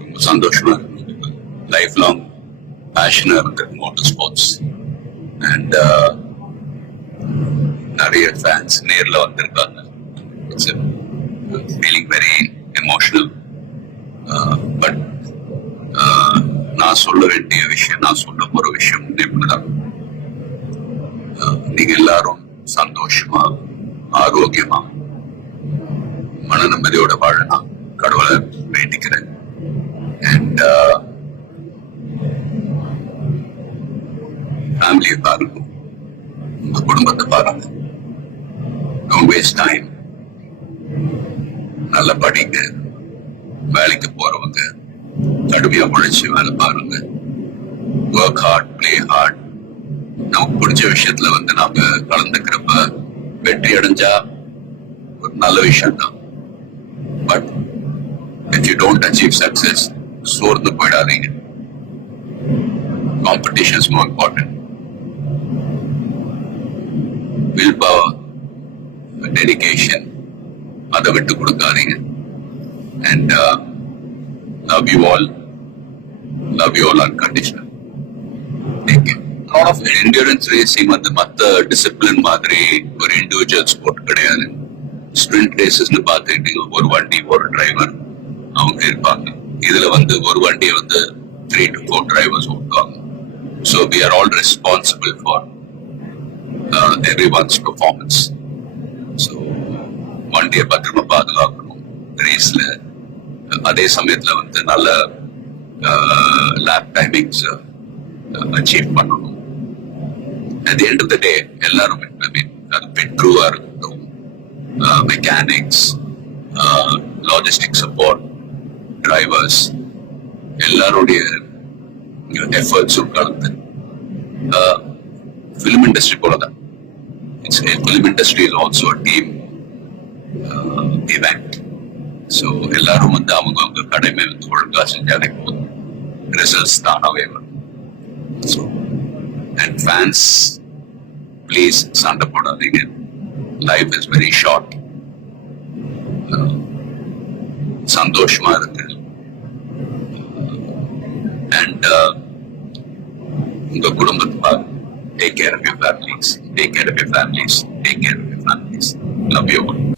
ரொம்ப சந்தோஷமா இருக்கு. லைஃப் லாங் பேஷனா இருக்கு மோட்டார் ஸ்போர்ட்ஸ். அண்ட் நிறைய ஃபேன்ஸ் நேர்ல வந்திருக்காங்க. It's feeling very emotional. But நான் சொல்ல வேண்டிய விஷயம், நான் சொல்ல போற விஷயம் இப்படிதான். நீங்க எல்லாரும் சந்தோஷமா, ஆரோக்கியமா, மன நிம்மதியோட வாழலாம் கடவுளை வேண்டிக்கிறேன். அண்ட் ஃபேமிலியை பாருங்க, உங்க குடும்பத்தை பாருங்க. Don't waste time. நல்லா படிங்க. வேலைக்கு போறவங்க கடுமையா உழைச்சு வேலை பாருங்க. Work hard, play hard. நமக்கு பிடிச்ச விஷயத்துல நாம கலந்துக்கிறப்ப வெற்றி அடைஞ்சா ஒரு நல்ல விஷயம் தான். But if you don't achieve success, சோர்ந்து போயிடாதீங்க. Competition is more important. Willpower, dedication, அதை விட்டு கொடுக்காதீங்க. And love you all unconditional. Thank you. lot of endurance racing மத்த டிசிப்ளின் மாதிரி ஒரு இண்டிவிஜுவல் ஸ்போர்ட் கிடையாது. ஸ்பிரிண்ட் ரேசஸ்னு பார்த்துக்கிட்டீங்க, ஒரு வண்டி ஒரு டிரைவர் அவங்க இருப்பாங்க. இதுல ஒரு வண்டியை 3 to 4 டிரைவர்ஸ் ஓட்டுவாங்க. So we are all responsible for everyone's performance. So வண்டியை பத்திரமா பாதுகாக்கணும் ரேஸ்ல. அதே சமயத்துல நல்ல லேப் டைமிங்ஸ் அச்சீவ் பண்ணணும். At the end of the day, எல்லாரும் அது பெட்ரோவா இருக்கட்டும், மெக்கானிக்ஸ், லாஜிஸ்டிக் சப்போர்ட், டிரைவர்ஸ், எல்லாருடைய எஃபர்ட்ஸும் கலந்து ஃபிலிம் இண்டஸ்ட்ரி போலதான். Film industry is also a team event. So எல்லாரும் அவங்க கடமை ஒழுங்கா செஞ்சாலே போதும், ரிசல்ட்ஸ் தானாவே வரும். ஸோ and fans, please சண்டை போடாதீங்க. Life is very short. சந்தோஷமா இருக்கு. And உங்க குடும்பத்தை take care of your families. Take care of your families. Take care of your families. Love you all.